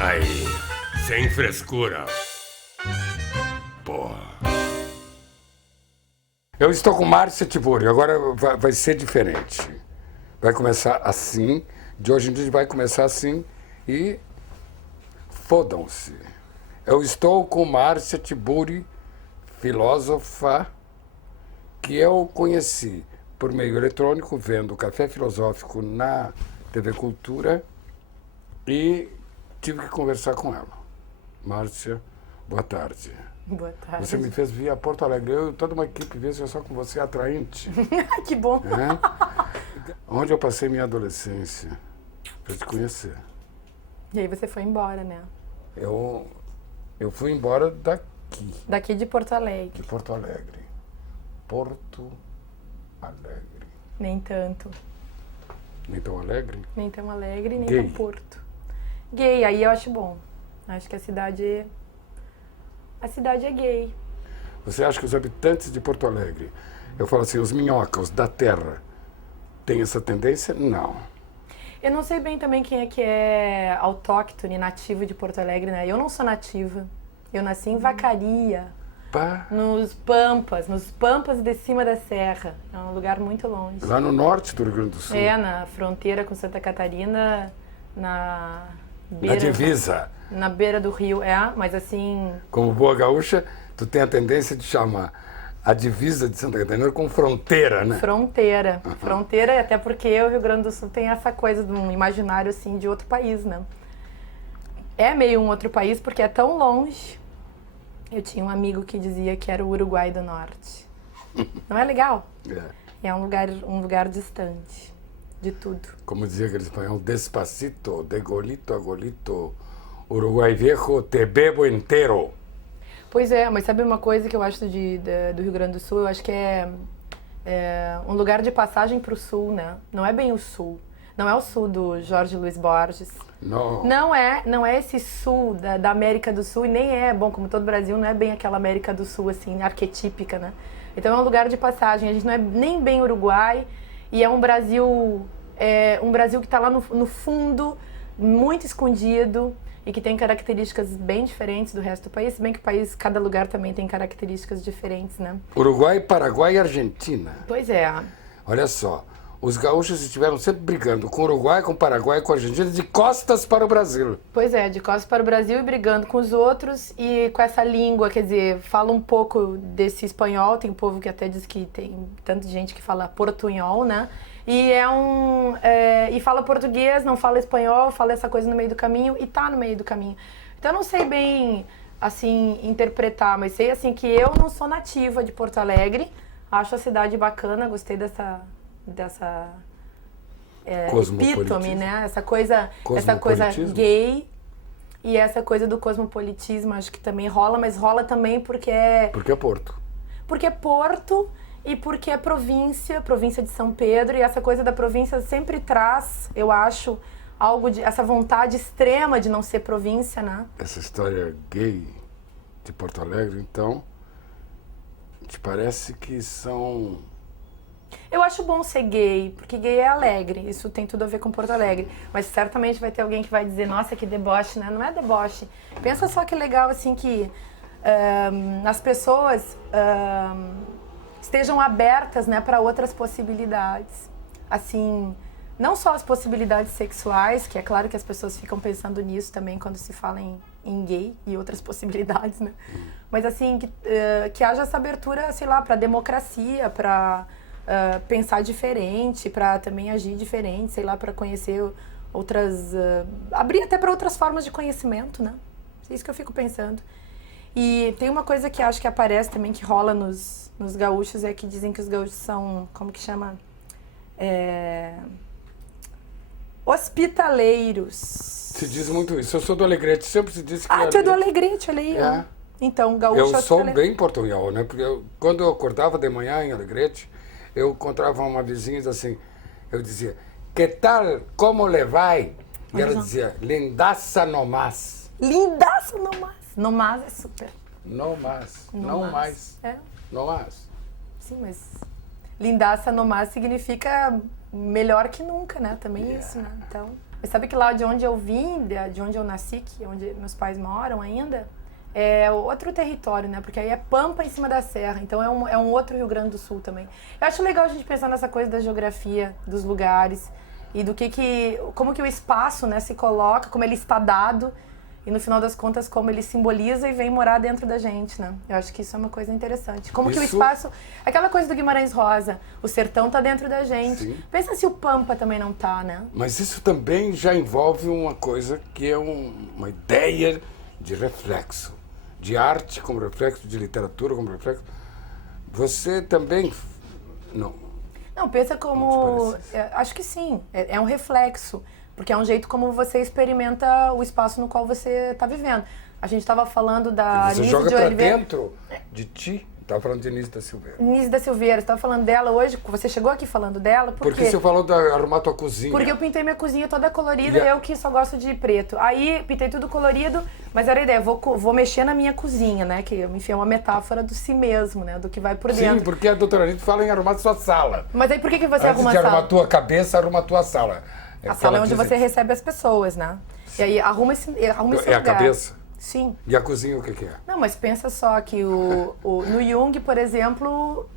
Aí, sem frescura. Porra. Eu estou com Márcia Tiburi, agora vai ser diferente. Vai começar assim, de hoje em dia vai começar assim e fodam-se. Eu estou com Márcia Tiburi, filósofa, que eu conheci por meio eletrônico, vendo Café Filosófico na TV Cultura e tive que conversar com ela. Márcia, boa tarde. Boa tarde. Você me fez vir a Porto Alegre, eu e toda uma equipe veio só com você, atraente. Que bom. É? Onde eu passei minha adolescência, para te conhecer. E aí você foi embora, né? Eu fui embora daqui. Daqui de Porto Alegre. De Porto Alegre. Porto Alegre. Nem tanto. Nem tão alegre? Nem tão alegre, nem Gay. tão Porto. Gay, aí eu acho bom. Acho que a cidade é gay. Você acha que os habitantes de Porto Alegre, eu falo assim, os minhocas da terra, têm essa tendência? Não. Eu não sei bem também quem é que é autóctone, nativo de Porto Alegre, né? Eu não sou nativa. Eu nasci em Vacaria, Pá. nos Pampas de cima da serra. É um lugar muito longe. Lá no norte do Rio Grande do Sul. É, na fronteira com Santa Catarina, na Na divisa. Na beira do rio, mas assim... Como boa gaúcha, tu tem a tendência de chamar a divisa de Santa Catarina com fronteira, né? Fronteira. Fronteira, até porque o Rio Grande do Sul tem essa coisa de um imaginário, assim, de outro país, né? É meio um outro país porque é tão longe. Eu tinha um amigo que dizia que era o Uruguai do Norte. Não é legal? É um lugar distante de tudo. Como dizia aquele espanhol, despacito, de golito a golito, Uruguai viejo, te bebo inteiro. Pois é, mas sabe uma coisa que eu acho do Rio Grande do Sul? Eu acho que é um lugar de passagem para o sul, né? Não é bem o sul. Não é o sul do Jorge Luiz Borges. Não. Não é esse sul da América do Sul, e nem é, bom, como todo o Brasil, não é bem aquela América do Sul, assim, arquetípica, né? Então é um lugar de passagem. A gente não é nem bem Uruguai, e é um Brasil que está lá no fundo, muito escondido, e que tem características bem diferentes do resto do país, se bem que cada lugar também tem características diferentes, né? Uruguai, Paraguai e Argentina. Pois é. Olha só, os gaúchos estiveram sempre brigando com o Uruguai, com o Paraguai, com a Argentina, de costas para o Brasil. Pois é, de costas para o Brasil e brigando com os outros e com essa língua, quer dizer, fala um pouco desse espanhol, tem um povo que até diz que tem tanta gente que fala portunhol, né? E e fala português, não fala espanhol, fala essa coisa no meio do caminho e tá no meio do caminho. Então eu não sei bem, assim, interpretar, mas sei, assim, que eu não sou nativa de Porto Alegre, acho a cidade bacana, gostei dessa epítome, né? Essa coisa gay e essa coisa do cosmopolitismo, acho que também rola, mas rola também porque é Porto. Porque é Porto e porque é província de São Pedro, e essa coisa da província sempre traz, eu acho, essa vontade extrema de não ser província, né? Essa história gay de Porto Alegre, então, te parece que são... Eu acho bom ser gay, porque gay é alegre, isso tem tudo a ver com Porto Alegre, mas certamente vai ter alguém que vai dizer, nossa, que deboche, né? Não é deboche. Pensa só que legal, assim, que as pessoas estejam abertas, né, para outras possibilidades. Assim, não só as possibilidades sexuais, que é claro que as pessoas ficam pensando nisso também quando se fala em gay e outras possibilidades, né? Mas assim, que haja essa abertura, sei lá, para democracia, para pensar diferente, para também agir diferente, sei lá, para conhecer outras... abrir até para outras formas de conhecimento, né? É isso que eu fico pensando. E tem uma coisa que acho que aparece também, que rola nos gaúchos, é que dizem que os gaúchos são, como que chama? Hospitaleiros. Se diz muito isso. Eu sou do Alegrete, sempre se disse que... Ah, tu é do Alegrete, olha aí. É. Então, gaúcho... Eu sou bem portunhol, né? Porque quando eu acordava de manhã em Alegrete, eu encontrava uma vizinha e assim, eu dizia, que tal, como le vai? E ela dizia, lindaça no más. Lindaça no más. No más é super. No más. Não mais. É. No más. Sim, mas Lindaça Nomás significa melhor que nunca, né? Também isso, né? Então, mas sabe que lá de onde eu vim, de onde eu nasci, que é onde meus pais moram ainda, é outro território, né? Porque aí é pampa em cima da serra, então é um outro Rio Grande do Sul também. Eu acho legal a gente pensar nessa coisa da geografia, dos lugares e do como que o espaço, né, se coloca, como ele está dado e no final das contas como ele simboliza e vem morar dentro da gente, né? Eu acho que isso é uma coisa interessante. Como que o espaço, aquela coisa do Guimarães Rosa, o sertão tá dentro da gente. Sim. Pensa se o Pampa também não tá, né? Mas isso também já envolve uma coisa que é uma ideia de reflexo, de arte como reflexo, de literatura como reflexo. Você também não, pensa como... acho que sim, é um reflexo. Porque é um jeito como você experimenta o espaço no qual você está vivendo. A gente estava falando da Você Nise joga de para Oliveira. Dentro de ti. Estava falando de Nise da Silveira. Nise da Silveira, você estava falando dela hoje. Você chegou aqui falando dela. Porque você falou de arrumar tua cozinha. Porque eu pintei minha cozinha toda colorida e eu que só gosto de preto. Aí pintei tudo colorido, mas era a ideia, vou mexer na minha cozinha, né? Que, enfim, é uma metáfora do si mesmo, né? Do que vai por dentro. Sim, porque a doutora Anitta fala em arrumar sua sala. Mas aí por que você arruma a sala? Antes de arrumar a tua cabeça, arruma a tua sala. A sala é onde você recebe as pessoas, né? Sim. E aí arruma esse lugar. É a cabeça? Sim. E a cozinha o que é? Não, mas pensa só que no Jung, por exemplo,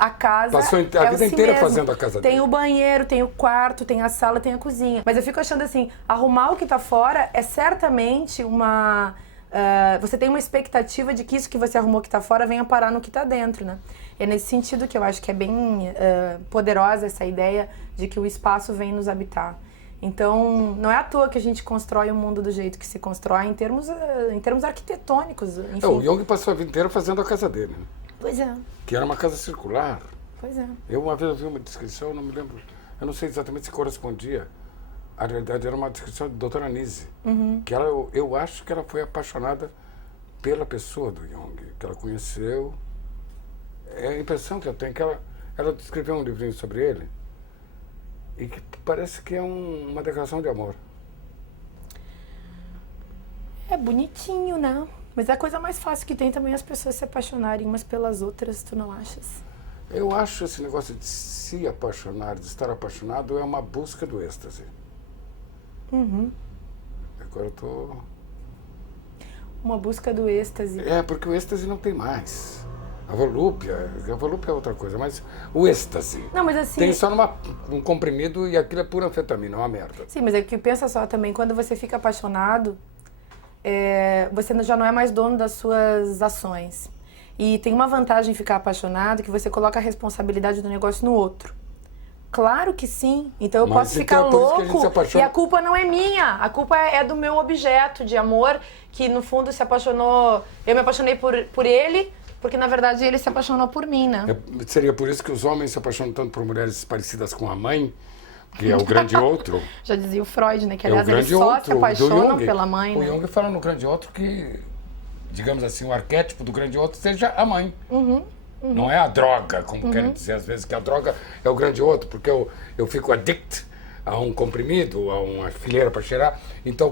a casa passou a vida inteira fazendo a casa dele. Tem o banheiro, tem o quarto, tem a sala, tem a cozinha. Mas eu fico achando assim, arrumar o que tá fora é certamente uma... você tem uma expectativa de que isso que você arrumou que tá fora venha parar no que tá dentro, né? É nesse sentido que eu acho que é bem poderosa essa ideia de que o espaço vem nos habitar. Então, não é à toa que a gente constrói o mundo do jeito que se constrói em termos arquitetônicos. Enfim. O Jung passou a vida inteira fazendo a casa dele. Né? Pois é. Que era uma casa circular. Pois é. Eu uma vez vi uma descrição, não me lembro, eu não sei exatamente se correspondia. A realidade era uma descrição de doutora Nise. Que eu acho que ela foi apaixonada pela pessoa do Jung, que ela conheceu. É a impressão que eu tenho que ela escreveu um livrinho sobre ele e que parece que é uma declaração de amor. É bonitinho, né? Mas é a coisa mais fácil que tem também as pessoas se apaixonarem umas pelas outras, tu não achas? Eu acho esse negócio de se apaixonar, de estar apaixonado, é uma busca do êxtase. Agora eu tô... Uma busca do êxtase. É, porque o êxtase não tem mais. A volúpia é outra coisa, mas o êxtase. Não, mas assim... Tem só um comprimido e aquilo é pura anfetamina, é uma merda. Sim, mas é que pensa só também, quando você fica apaixonado, você já não é mais dono das suas ações. E tem uma vantagem em ficar apaixonado, que você coloca a responsabilidade do negócio no outro. Claro que sim. Então eu posso ficar louco e a culpa não é minha. A culpa é do meu objeto de amor, que no fundo se apaixonou... Eu me apaixonei por ele... Porque, na verdade, ele se apaixonou por mim, né? Seria por isso que os homens se apaixonam tanto por mulheres parecidas com a mãe, que é o grande outro. Já dizia o Freud, né? Que, aliás, eles só se apaixonam pela mãe, né? O Jung fala no grande outro que, digamos assim, o arquétipo do grande outro seja a mãe. Não é a droga, como querem dizer às vezes, que a droga é o grande outro, porque eu fico addict a um comprimido, a uma fileira para cheirar. Então,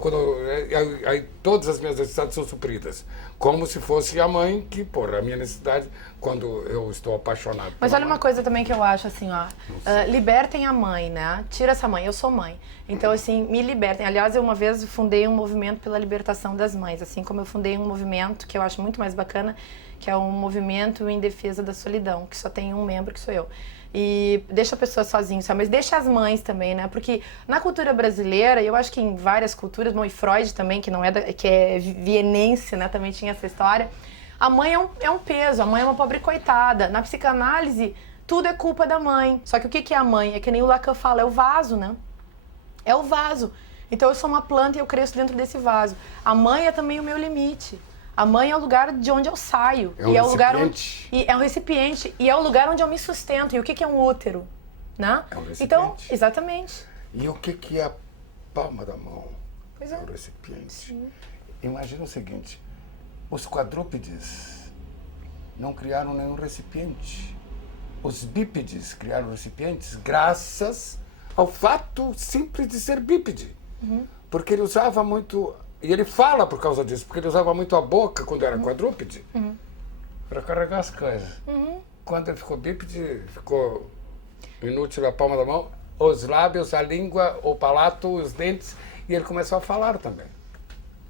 aí todas as minhas necessidades são supridas. Como se fosse a mãe que, a minha necessidade, quando eu estou apaixonado. Mas olha uma coisa também que eu acho, assim, ó. Libertem a mãe, né? Tira essa mãe, eu sou mãe. Então, assim, me libertem. Aliás, eu uma vez fundei um movimento pela libertação das mães, assim como eu fundei um movimento que eu acho muito mais bacana, que é um movimento em defesa da solidão, que só tem um membro, que sou eu. E deixa a pessoa sozinha, sabe? Mas deixa as mães também, né? Porque na cultura brasileira, eu acho que em várias culturas, e Freud também, que é vienense, né? Também tinha essa história. A mãe é um peso, a mãe é uma pobre coitada. Na psicanálise, tudo é culpa da mãe. Só que o que é a mãe? É que nem o Lacan fala, é o vaso, né? É o vaso. Então eu sou uma planta e eu cresço dentro desse vaso. A mãe é também o meu limite. A mãe é o lugar de onde eu saio. É um recipiente. É um recipiente. E é o lugar onde eu me sustento. E o que é um útero? Né? É um recipiente. Então, exatamente. E o que é a palma da mão? Pois é. É o recipiente. Sim. Imagina o seguinte, os quadrúpedes não criaram nenhum recipiente. Os bípedes criaram recipientes graças ao fato simples de ser bípede. Porque ele usava muito... E ele fala por causa disso, porque ele usava muito a boca quando era quadrúpede para carregar as coisas. quando ele ficou bípede, ficou inútil a palma da mão, os lábios, a língua, o palato, os dentes, e ele começou a falar também.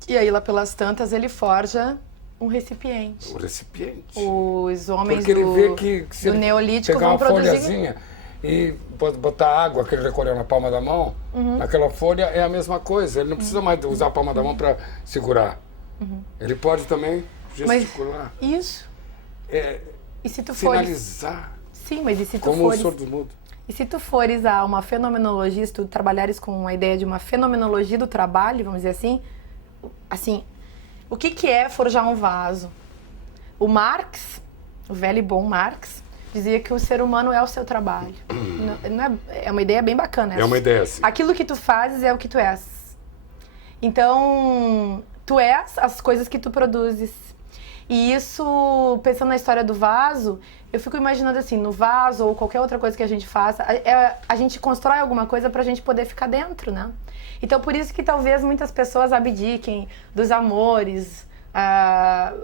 E aí, lá pelas tantas, ele forja um recipiente. O recipiente. Os homens Porque ele vê que se do ele Neolítico pegar vão uma produzir... folhazinha e botar água que ele recolheu na palma da mão, naquela folha é a mesma coisa. Ele não precisa mais usar a palma da mão para segurar. Ele pode também gesticular. Mas isso. E se tu Finalizar. Sim, mas e se tu Como fores... o surdo mudo. E se tu fores a uma fenomenologia, se tu trabalhares com a ideia de uma fenomenologia do trabalho, vamos dizer assim, o que é forjar um vaso? O Marx, o velho e bom Marx, dizia que o ser humano é o seu trabalho. Não é uma ideia bem bacana. É uma ideia, sim. Aquilo que tu fazes é o que tu és. Então, tu és as coisas que tu produzes. E isso, pensando na história do vaso, eu fico imaginando assim, no vaso ou qualquer outra coisa que a gente faça, a gente constrói alguma coisa pra gente poder ficar dentro, né? Então, por isso que talvez muitas pessoas abdiquem dos amores,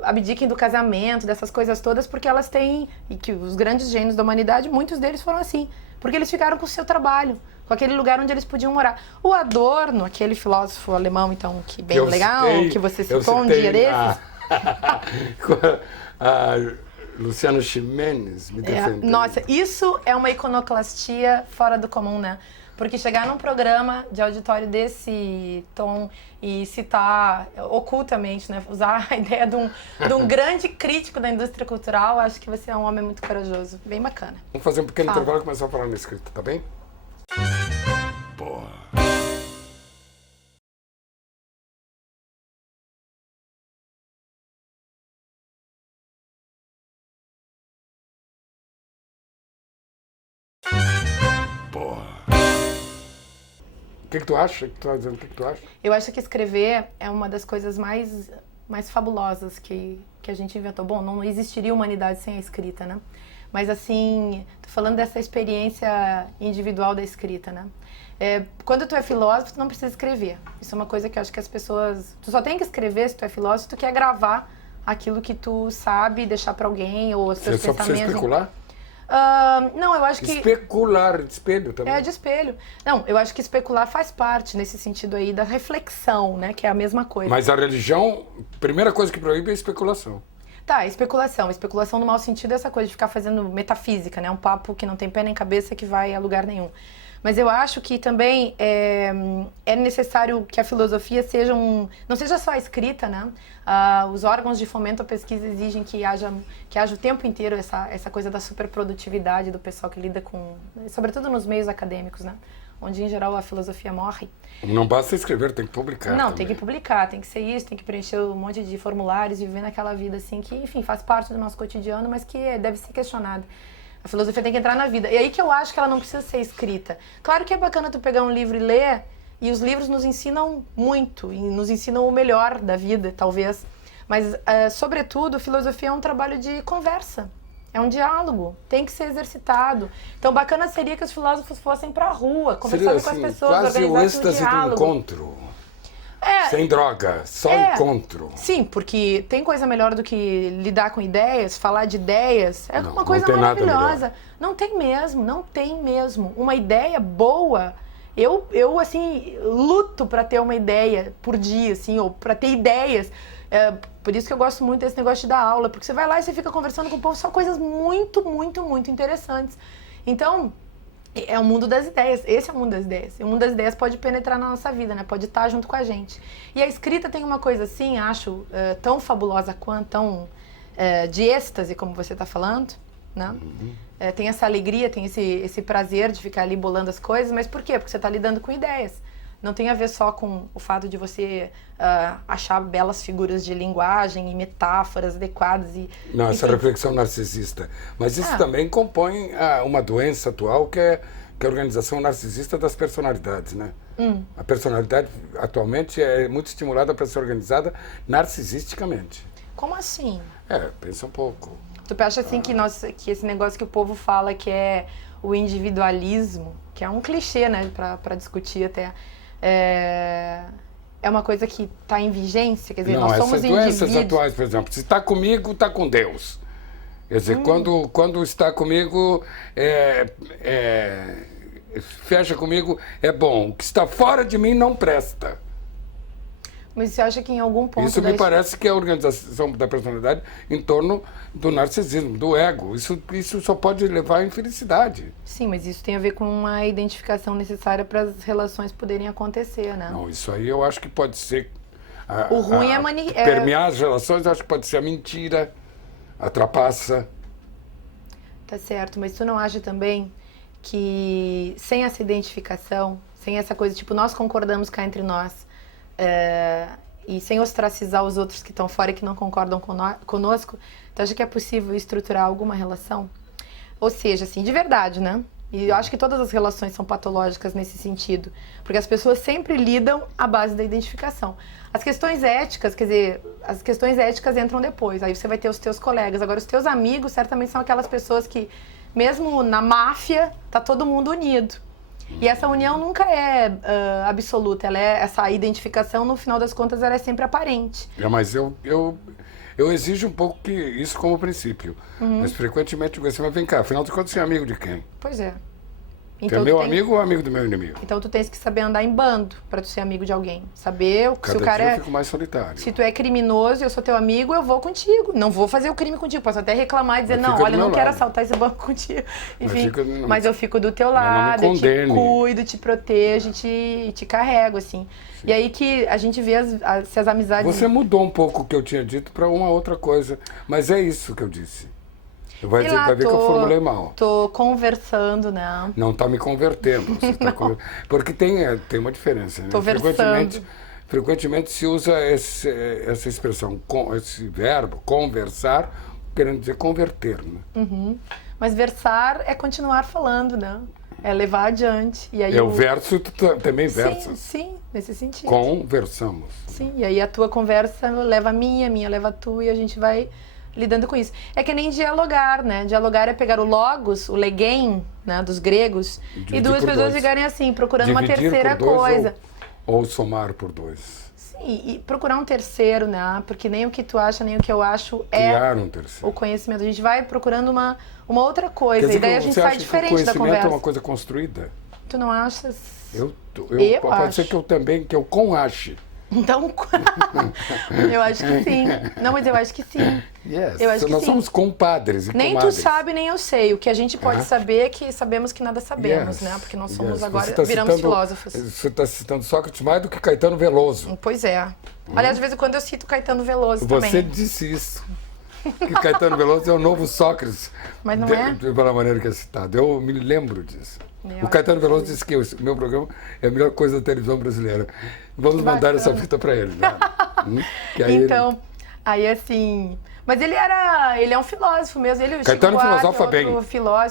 abdiquem do casamento, dessas coisas todas, porque elas têm, e que os grandes gênios da humanidade, muitos deles foram assim, porque eles ficaram com o seu trabalho, com aquele lugar onde eles podiam morar. O Adorno, aquele filósofo alemão, então, que bem legal, que você citou um dia desses... Luciano Gimenez me defendeu. Nossa, isso é uma iconoclastia fora do comum, né? Porque chegar num programa de auditório desse tom e citar ocultamente, né? Usar a ideia de um grande crítico da indústria cultural, acho que você é um homem muito corajoso. Bem bacana. Vamos fazer um pequeno intervalo e começar a falar na escrita, tá bem? Boa. O que tu acha? O que tu acha? Eu acho que escrever é uma das coisas mais fabulosas que a gente inventou. Bom, não existiria humanidade sem a escrita, né? Mas assim, tô falando dessa experiência individual da escrita, né? Quando tu é filósofo, tu não precisa escrever. Isso é uma coisa que eu acho que as pessoas... Tu só tem que escrever se tu é filósofo, se tu quer gravar aquilo que tu sabe, deixar pra alguém, ou os teus Você só precisa especular? Não, eu acho que... Especular, de espelho também. De espelho. Não, eu acho que especular faz parte, nesse sentido aí, da reflexão, né? Que é a mesma coisa. Mas a religião, primeira coisa que proíbe é a especulação. Tá, especulação. Especulação no mau sentido é essa coisa de ficar fazendo metafísica, né? Um papo que não tem pé nem cabeça, que vai a lugar nenhum. Mas eu acho que também é necessário que a filosofia seja não seja só a escrita, né? Os órgãos de fomento à pesquisa exigem que haja o tempo inteiro essa coisa da superprodutividade do pessoal que lida com... Sobretudo nos meios acadêmicos, né? Onde, em geral, a filosofia morre. Não basta escrever, tem que publicar. Não, também. tem que publicar, tem que ser isso, tem que preencher um monte de formulários e viver naquela vida, assim, que, enfim, faz parte do nosso cotidiano, mas que deve ser questionada. A filosofia tem que entrar na vida. E aí que eu acho que ela não precisa ser escrita. Claro que é bacana tu pegar um livro e ler, e os livros nos ensinam muito, e nos ensinam o melhor da vida, talvez. Mas, sobretudo, filosofia é um trabalho de conversa. É um diálogo, tem que ser exercitado. Então, bacana seria que os filósofos fossem pra rua, conversassem com as pessoas, quase o organizassem êxtase um diálogo. do encontro. Sem droga, só encontro. Sim, porque tem coisa melhor do que lidar com ideias, falar de ideias. É uma coisa maravilhosa. Não tem mesmo, não tem mesmo. Uma ideia boa, eu assim, luto pra ter uma ideia por dia, assim, ou pra ter ideias. Por isso que eu gosto muito desse negócio de dar aula, porque você vai lá e você fica conversando com o povo, só coisas muito, muito, muito interessantes. Então, é o mundo das ideias, esse é o mundo das ideias. E o mundo das ideias pode penetrar na nossa vida, né? Pode estar junto com a gente. E a escrita tem uma coisa assim, acho, tão fabulosa quanto, tão de êxtase, como você está falando, né? Tem essa alegria, tem esse prazer de ficar ali bolando as coisas, mas por quê? Porque você está lidando com ideias. Não tem a ver só com o fato de você achar belas figuras de linguagem e metáforas adequadas. Não, essa reflexão narcisista. Mas isso também compõe uma doença atual que é a organização narcisista das personalidades, né? A personalidade atualmente é muito estimulada para ser organizada narcisisticamente. Como assim? Pensa um pouco. Tu acha assim que esse negócio que o povo fala que é o individualismo, que é um clichê, né, para discutir até... É uma coisa que está em vigência, quer dizer, nós somos essas doenças indivíduos. atuais, por exemplo, se está comigo, está com Deus. Quer dizer, quando está comigo, fecha comigo, é bom. O que está fora de mim não presta. Mas você acha que em algum ponto... Isso me parece que é a organização da personalidade em torno do narcisismo, do ego. Isso só pode levar à infelicidade. Sim, mas isso tem a ver com a identificação necessária para as relações poderem acontecer, né? Não, isso aí eu acho que pode ser... O ruim é permear as relações, eu acho que pode ser a mentira, a trapaça. Tá certo, mas tu não acha também que sem essa identificação, sem essa coisa, tipo, nós concordamos cá entre nós, e sem ostracizar os outros que estão fora e que não concordam conosco, tu acha que é possível estruturar alguma relação? Ou seja, assim, de verdade, né? E eu acho que todas as relações são patológicas nesse sentido, porque as pessoas sempre lidam à base da identificação. As questões éticas, quer dizer, as questões éticas entram depois, aí você vai ter os teus colegas. Agora, os teus amigos certamente são aquelas pessoas que, mesmo na máfia, tá todo mundo unido. E essa união nunca é absoluta, essa identificação, no final das contas, ela é sempre aparente. Mas eu exijo um pouco que isso como princípio. Mas frequentemente você vai, vem cá, afinal de contas você é amigo de quem? Pois é. Então, é meu amigo ou amigo do meu inimigo? Então tu tens que saber andar em bando pra tu ser amigo de alguém. Saber se o cara dia eu fico mais solitário. Se tu é criminoso e eu sou teu amigo, eu vou contigo. Não vou fazer o crime contigo. Posso até reclamar e dizer, não, olha, eu não quero assaltar esse banco contigo. Enfim, mas eu fico do teu lado, eu te cuido, te protejo, te carrego, assim. Sim. E aí que a gente vê se as amizades... Você mudou um pouco o que eu tinha dito pra uma outra coisa, mas é isso que eu disse. Vai ver que eu formulei mal. Tô conversando, né? Não está me convertendo. Você tá porque tem uma diferença. Né? Tô versando. Frequentemente se usa essa expressão, esse verbo, conversar, querendo dizer converter. Né? Uhum. Mas versar é continuar falando, né? É levar adiante. E aí eu verso, tu também versas. Sim, nesse sentido. Conversamos. Sim, e aí a tua conversa leva a minha leva a tua, e a gente vai... lidando com isso. É que nem dialogar, né? Dialogar é pegar o logos, o leguem, né, dos gregos, e duas pessoas ficarem assim, procurando uma terceira coisa. Ou somar por dois. Sim, e procurar um terceiro, né? Porque nem o que tu acha, nem o que eu acho criar um terceiro. O conhecimento. A gente vai procurando uma outra coisa, e daí a gente sai diferente da conversa. O conhecimento é uma coisa construída? Tu não achas? Pode ser que eu ache. Então, eu acho que sim. Não, mas eu acho que sim. Yes. Eu acho que nós somos compadres e nem comadres. tu sabe, nem eu sei. O que a gente pode saber é que sabemos que nada sabemos, né? Porque nós somos agora, viramos filósofos. Você está citando Sócrates mais do que Caetano Veloso. Pois é. Aliás, de vez em quando eu cito Caetano Veloso também. Você disse isso. Que Caetano Veloso é o novo Sócrates. Mas não é? Pela maneira que é citado. Eu me lembro disso. O Caetano Veloso disse que o meu programa é a melhor coisa da televisão brasileira. Vamos mandar essa fita para ele. Né? Então, aí assim... Mas ele é um filósofo mesmo. Caetano filosofa bem.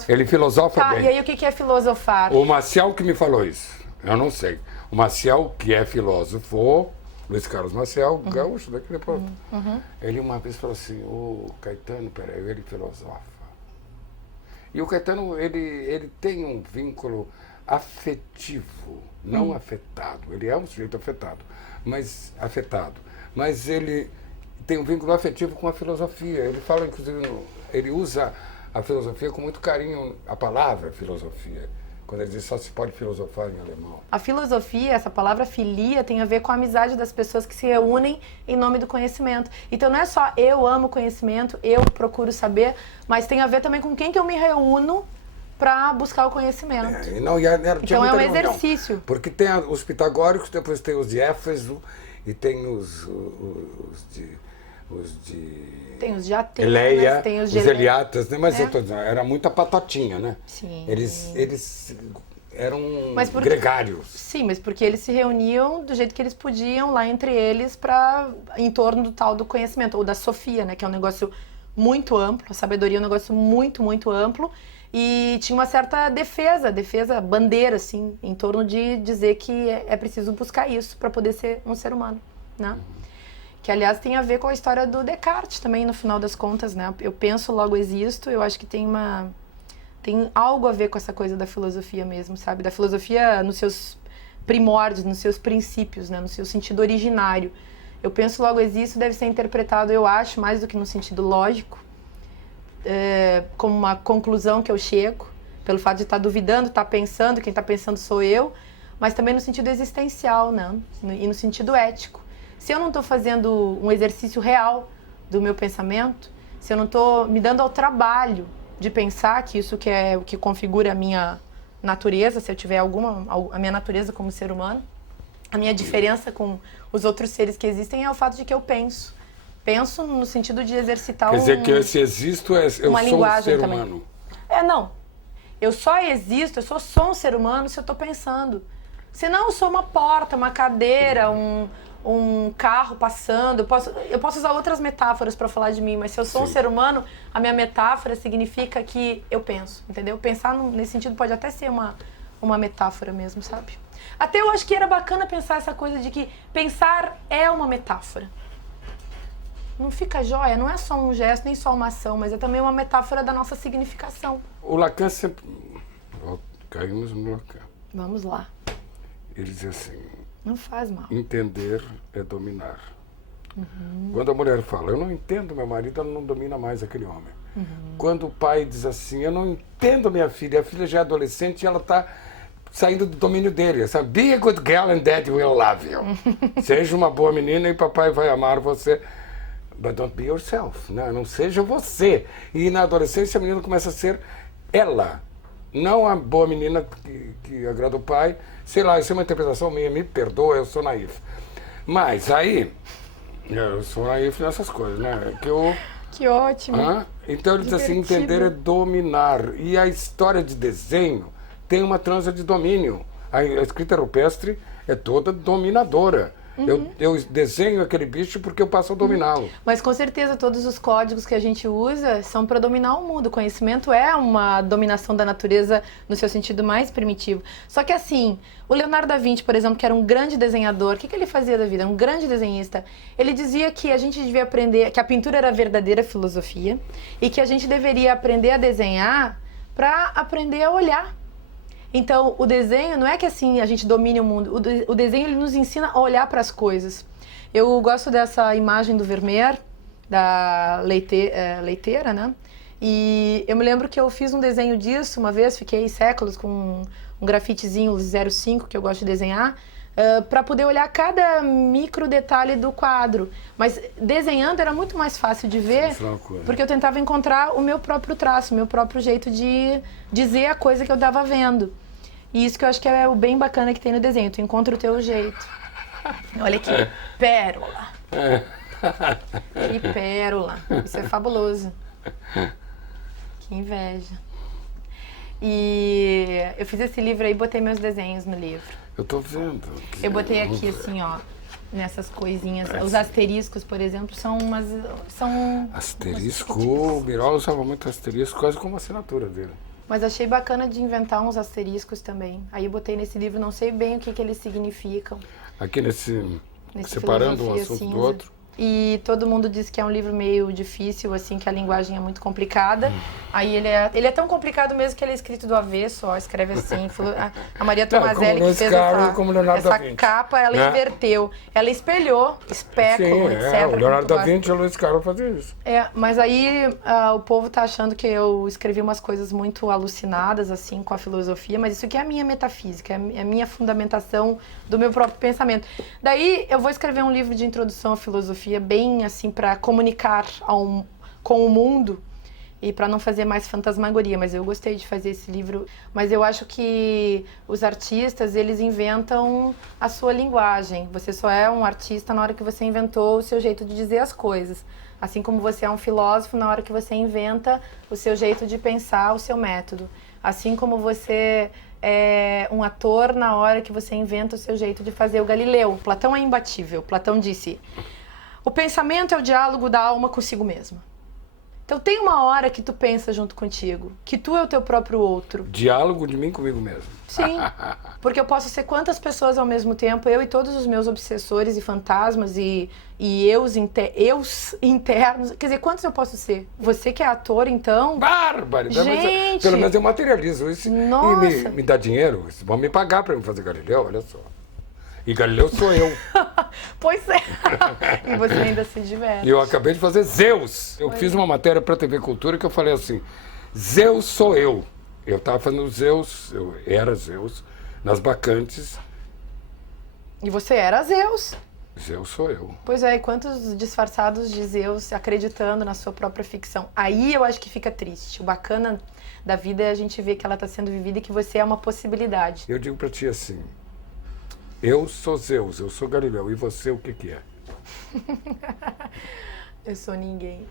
Ele filosofa bem. E aí o que é filosofar? O Maciel que me falou isso. Eu não sei. O Maciel, que é filósofo, Luiz Carlos Maciel, gaúcho daqui depois. Ele uma vez falou assim, Caetano, peraí, ele filosofa. E o Caetano, ele tem um vínculo afetivo, não afetado. Ele é um sujeito afetado, mas ele tem um vínculo afetivo com a filosofia. Ele fala, inclusive, ele usa a filosofia com muito carinho, a palavra filosofia, quando ele diz só se pode filosofar em alemão. A filosofia, essa palavra filia, tem a ver com a amizade das pessoas que se reúnem em nome do conhecimento. Então não é só eu amo conhecimento, eu procuro saber, mas tem a ver também com quem que eu me reúno para buscar o conhecimento. Então é um exercício. Porque tem os pitagóricos, depois tem os de Éfeso e tem os de tem os de Atenas, Eleia, tem os Eliatas, né? Mas eu tô dizendo, era muita patotinha, né? Sim. Eles eram gregários. Sim, mas porque eles se reuniam do jeito que eles podiam lá entre eles em torno do tal do conhecimento, ou da sofia, né? Que é um negócio muito amplo, a sabedoria é um negócio muito, muito amplo, e tinha uma certa defesa, bandeira, assim, em torno de dizer que é preciso buscar isso para poder ser um ser humano, né? Que, aliás, tem a ver com a história do Descartes também, no final das contas, né? Eu penso, logo existo, eu acho que tem algo a ver com essa coisa da filosofia mesmo, sabe? Da filosofia nos seus primórdios, nos seus princípios, né? No seu sentido originário. Eu penso, logo existo, deve ser interpretado, eu acho, mais do que no sentido lógico, como uma conclusão que eu chego, pelo fato de estar duvidando, estar pensando, quem está pensando sou eu, mas também no sentido existencial, né? E no sentido ético. Se eu não estou fazendo um exercício real do meu pensamento, se eu não estou me dando ao trabalho de pensar que isso que é o que configura a minha natureza, se eu tiver a minha natureza como ser humano, a minha diferença com os outros seres que existem é o fato de que eu penso. Penso no sentido de exercitar Quer dizer que se existo, eu sou um ser também. humano. Não. Eu só existo, eu só sou um ser humano se eu estou pensando. Senão eu sou uma porta, uma cadeira, um carro passando. Eu posso usar outras metáforas para falar de mim, mas se eu sou um ser humano, a minha metáfora significa que eu penso, entendeu? Pensar nesse sentido pode até ser uma metáfora mesmo, sabe? Até eu acho que era bacana pensar essa coisa de que pensar é uma metáfora. Não fica jóia, não é só um gesto, nem só uma ação, mas é também uma metáfora da nossa significação. O Lacan sempre... Caímos no Lacan. Vamos lá. Ele diz assim... Não faz mal. Entender é dominar. Quando a mulher fala, eu não entendo meu marido, ela não domina mais aquele homem. Quando o pai diz assim, eu não entendo minha filha, a filha já é adolescente e ela está saindo do domínio dele. Sabe? Be a good girl and dad will love you. Seja uma boa menina e papai vai amar você. But don't be yourself. Não seja você. E na adolescência a menina começa a ser ela. Não a boa menina que agrada o pai. Sei lá, isso é uma interpretação minha, me perdoa, eu sou naif. Mas aí, eu sou naif nessas coisas, né? Que ótimo. Então ele diz assim, entender é dominar. E a história de desenho tem uma transa de domínio. A escrita rupestre é toda dominadora. Eu desenho aquele bicho porque eu passo a dominá-lo. Mas com certeza todos os códigos que a gente usa são para dominar o mundo. O conhecimento é uma dominação da natureza no seu sentido mais primitivo. Só que assim, o Leonardo da Vinci, por exemplo, que era um grande desenhador, o que ele fazia da vida? Um grande desenhista. Ele dizia que a gente devia aprender, que a pintura era a verdadeira filosofia e que a gente deveria aprender a desenhar para aprender a olhar. Então, o desenho não é que assim a gente domine o mundo, o desenho ele nos ensina a olhar para as coisas. Eu gosto dessa imagem do Vermeer, da leiteira, né? E eu me lembro que eu fiz um desenho disso uma vez, fiquei séculos com um grafitezinho 05 que eu gosto de desenhar, para poder olhar cada micro detalhe do quadro. Mas desenhando era muito mais fácil de ver, porque eu tentava encontrar o meu próprio traço, o meu próprio jeito de dizer a coisa que eu estava vendo. E isso que eu acho que é o bem bacana que tem no desenho, tu encontra o teu jeito. Olha aqui, pérola. Que pérola. Isso é fabuloso. Que inveja. E eu fiz esse livro aí e botei meus desenhos no livro. Eu tô vendo. Eu botei aqui assim, ó, nessas coisinhas. Os asteriscos, por exemplo, são umas... Asterisco, o Birol usava muito asterisco, quase como assinatura dele. Mas achei bacana de inventar uns asteriscos também. Aí eu botei nesse livro, não sei bem o que eles significam. Aqui nesse separando um assunto do outro. E todo mundo diz que é um livro meio difícil, assim, que a linguagem é muito complicada. Aí ele é tão complicado mesmo que ele é escrito do avesso, ó, escreve assim. A Maria Tomazelli que fez essa capa, ela inverteu. Ela espelhou, espéculo, etc. O Leonardo da Vinci e o Luiz Carlos faziam isso. Mas aí o povo tá achando que eu escrevi umas coisas muito alucinadas, assim, com a filosofia, mas isso aqui é a minha metafísica, é a minha fundamentação do meu próprio pensamento. Daí eu vou escrever um livro de introdução à filosofia, bem assim para comunicar com o mundo e para não fazer mais fantasmagoria, mas eu gostei de fazer esse livro. Mas eu acho que os artistas, eles inventam a sua linguagem. Você só é um artista na hora que você inventou o seu jeito de dizer as coisas. Assim como você é um filósofo na hora que você inventa o seu jeito de pensar, o seu método. Assim como você é um ator na hora que você inventa o seu jeito de fazer. O Galileu, Platão é imbatível. Platão disse: o pensamento é o diálogo da alma consigo mesma. Então tem uma hora que tu pensa junto contigo, que tu é o teu próprio outro. Diálogo de mim comigo mesmo. Sim, porque eu posso ser quantas pessoas ao mesmo tempo, eu e todos os meus obsessores e fantasmas e eus internos. Quer dizer, quantos eu posso ser? Você que é ator, então... Bárbaro! Gente! Pelo menos eu materializo isso. Nossa. E me dá dinheiro. Vão me pagar pra eu fazer Galileu, olha só. E Galileu sou eu. Pois é. E você ainda se diverte. E eu acabei de fazer Zeus. Eu fiz uma matéria para a TV Cultura que eu falei assim, Zeus sou eu. Eu estava fazendo Zeus, eu era Zeus, nas Bacantes. E você era Zeus. Zeus sou eu. Pois é, e quantos disfarçados de Zeus acreditando na sua própria ficção? Aí eu acho que fica triste. O bacana da vida é a gente ver que ela está sendo vivida e que você é uma possibilidade. Eu digo para ti assim, eu sou Zeus, eu sou Galileu, e você o que que é? Eu sou ninguém.